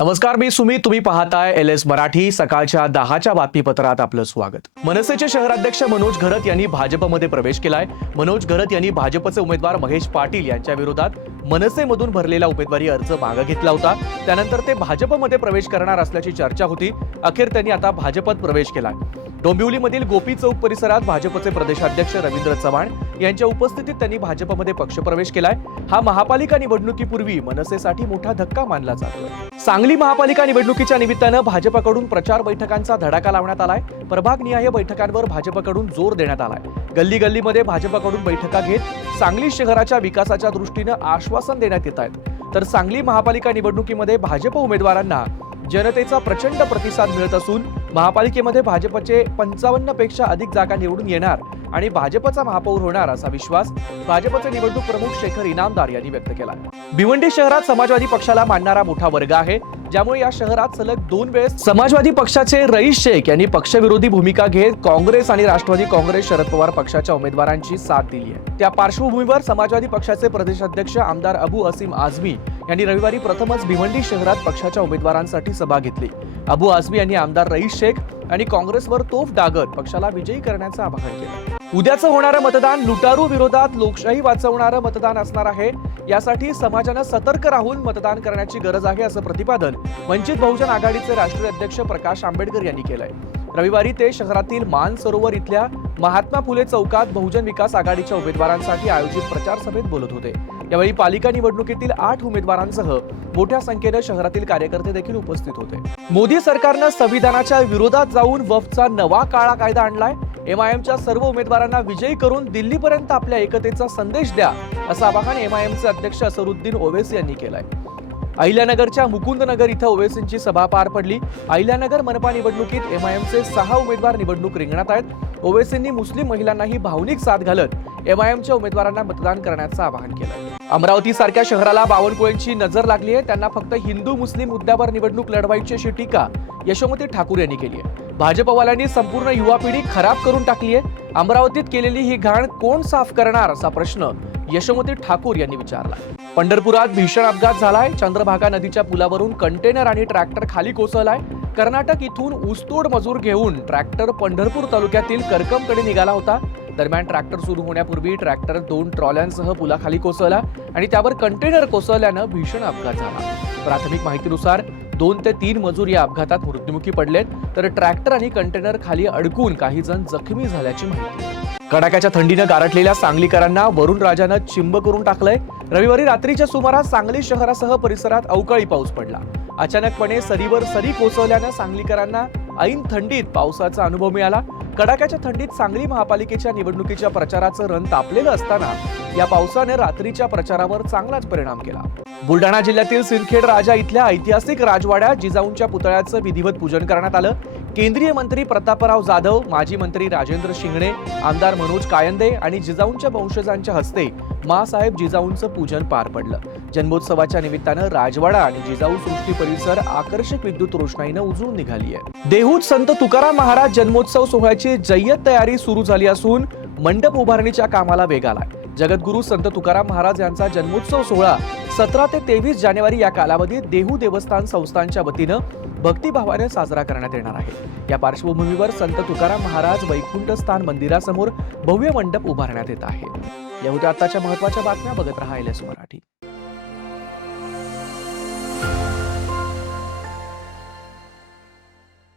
नमस्कार मी सुमित. तुम्ही पाहताय एल एस मराठी. सकाळच्या दहाच्या बातमीपत्रात आपलं स्वागत. मनसेचे शहराध्यक्ष मनोज घरत यांनी भाजपमध्ये प्रवेश केलाय. मनोज घरत यांनी भाजपचे उमेदवार महेश पाटील यांच्या विरोधात मनसेमधून भरलेला उमेदवारी अर्ज मागे घेतला होता. त्यानंतर ते भाजपमध्ये प्रवेश करणार असल्याची चर्चा होती. अखेर त्यांनी आता भाजपत प्रवेश केला डोंबिवलीमधील गोपी चौक परिसरात भाजपचे प्रदेशाध्यक्ष रवींद्र चव्हाण यांच्या उपस्थितीत त्यांनी भाजपमध्ये पक्षप्रवेश केलाय. हा महापालिका निवडणुकीपूर्वी मनसेसाठी मोठा धक्का मानला जातो सांगली महापालिका निवडणुकीच्या निमित्तानं भाजपकडून प्रचार बैठकांचा धडाका लावण्यात आलाय. प्रभागनिहाय बैठकांवर भाजपकडून जोर देण्यात आलाय. गल्ली गल्लीमध्ये भाजपाकडून बैठका घेत सांगली शहराच्या विकासाच्या दृष्टीनं आश्वासन देण्यात येत आहेत. तर सांगली महापालिका निवडणुकीमध्ये भाजप उमेदवारांना जनतेचा प्रचंड प्रतिसाद मिळत असून महापालिकेमध्ये भाजपचे पंचावन्नपेक्षा अधिक जागा निवडून येणार आणि भाजपचा महापौर होणार असा विश्वास भाजपचे निवडणूक प्रमुख शेखर इनामदार यांनी व्यक्त केला. भिवंडी शहरात समाजवादी पक्षाला मानणारा मोठा वर्ग आहे. ज्यामुळे या शहरात सलग दोन वेळेस समाजवादी पक्षाचे रईस शेख यांनी पक्षविरोधी भूमिका घेत काँग्रेस आणि राष्ट्रवादी काँग्रेस शरद पवार पक्षाच्या उमेदवारांची साथ दिली आहे. त्या पार्श्वभूमीवर समाजवादी पक्षाचे प्रदेशाध्यक्ष आमदार अबू असीम आझमी यांनी रविवारी प्रथमच भिवंडी शहरात पक्षाच्या उमेदवारांसाठी सभा घेतली. अबू आझमी यांनी आमदार रईस शेख आणि काँग्रेसवर तोफ डागत पक्षाला विजयी करण्याचं आवाहन केलं. उद्याचं होणारं मतदान लुटारू विरोधात लोकशाही वाचवणारं मतदान असणार आहे. यासाठी समाजानं सतर्क राहून मतदान करण्याची गरज आहे असं प्रतिपादन वंचित बहुजन आघाडीचे राष्ट्रीय अध्यक्ष प्रकाश आंबेडकर यांनी केलंय. रविवारी ते शहरातील मान सरोवर इथल्या महात्मा फुले चौकात बहुजन विकास आघाडीच्या उमेदवारांसाठी आयोजित प्रचार सभेत बोलत होते. यावेळी पालिका निवडणुकीतील आठ उमेदवारांसह मोठ्या संख्येनं शहरातील कार्यकर्ते देखील उपस्थित होते. मोदी सरकारनं संविधानाच्या विरोधात जाऊन वफचा नवा काळा कायदा आणलाय. एमआयएमच्या सर्व उमेदवारांना विजयी करून दिल्लीपर्यंत आपल्या एकतेचा संदेश द्या असं आवाहन एमआयएमचे अध्यक्ष असरुद्दीन ओवेसी यांनी केलंय. अहिल्यानगरच्या मुकुंदनगर इथं ओवेसींची सभा पार पडली. अहिल्यानगर मनपा निवडणुकीत एमआयएमचे सहा उमेदवार निवडणूक रिंगणात आहेत. ओवेसींनी मुस्लिम महिलांनाही भावनिक साथ घालत एमआयएमच्या उमेदवारांना मतदान करण्याचं आवाहन केलं अमरावती सारख्या शहराला बावनकुळेंची नजर लागली आहे. त्यांना फक्त हिंदू मुस्लिम मुद्द्यावर निवडणूक लढवायची अशी टीका यशोमती ठाकूर यांनी केली आहे. भाजपवाल्यांनी संपूर्ण युवा पिढी खराब करून टाकली आहे. अमरावतीत केलेली ही घाण कोण साफ करणार असा प्रश्न यशोमती ठाकूर यांनी विचारला. पंढरपुरात भीषण अपघात झालाय. चंद्रभागा नदीच्या पुलावरून कंटेनर आणि ट्रॅक्टर खाली कोसळलाय. कर्नाटक इथून ऊसतोड मजूर घेऊन ट्रॅक्टर पंढरपूर तालुक्यातील करकमकडे निघाला होता. दरम्यान ट्रॅक्टर सुरू होण्यापूर्वी ट्रॅक्टर दोन ट्रॉल्यांसह पुलाखाली कोसळला आणि त्यावर कंटेनर कोसळल्यानं भीषण अपघात झाला. प्राथमिक माहितीनुसार दोन ते तीन मजूर या अपघातात मृत्युमुखी पडलेत तर ट्रॅक्टर आणि कंटेनर खाली अडकून काही जण जखमी झाल्याची माहिती. कडाक्याच्या थंडीनं गारटलेल्या सांगलीकरांना वरुण राजानं चिंब करून टाकलंय. रविवारी रात्रीच्या सुमारास सांगली शहरासह परिसरात अवकाळी पाऊस पडला. अचानकपणे सरीवर सरी कोसळल्यानं सांगलीकरांना ऐन थंडीत पावसाचा अनुभव मिळाला. कडाक्याच्या थंडीत सांगली महापालिकेच्या निवडणुकीच्या प्रचाराचं रण तापलेलं असताना या पावसाने रात्रीच्या प्रचारावर चांगलाच परिणाम केला. बुलढाणा जिल्ह्यातील सिंदखेड राजा इथल्या ऐतिहासिक राजवाड्यात जिजाऊंच्या पुतळ्याचं विधिवत पूजन करण्यात आलं. केंद्रीय मंत्री प्रतापराव जाधव माजी मंत्री राजेंद्र शिंगणे आमदार मनोज कायंदे आणि जिजाऊंच्या वंशजांच्या हस्ते मासाहेब जिजाऊंचं पूजन पार पडलं. जन्मोत्सवाच्या निमित्तानं राजवाडा आणि जिजाऊ सृष्टी परिसर आकर्षक विद्युत रोषणाईनं उजळून निघाली आहे देहूत संत तुकाराम महाराज जन्मोत्सव सोहळ्याची जय्यत तयारी सुरू झाली असून मंडप उभारणीच्या कामाला वेग आलाय. जगद्गुरू संत तुकाराम महाराज यांचा जन्मोत्सव सोहळा सतरा ते तेवीस जानेवारी या कालावधीत देहू देवस्थान संस्थांच्या वतीनं भक्तिभावाने साजरा करण्यात येणार आहे. या पार्श्वभूमीवर संत तुकाराम महाराज वैकुंठ स्थान मंदिरासमोर भव्य मंडप उभारण्यात येत आहे. या होत्या आताच्या महत्त्वाच्या बातम्या बघत राहा एल एस मराठी.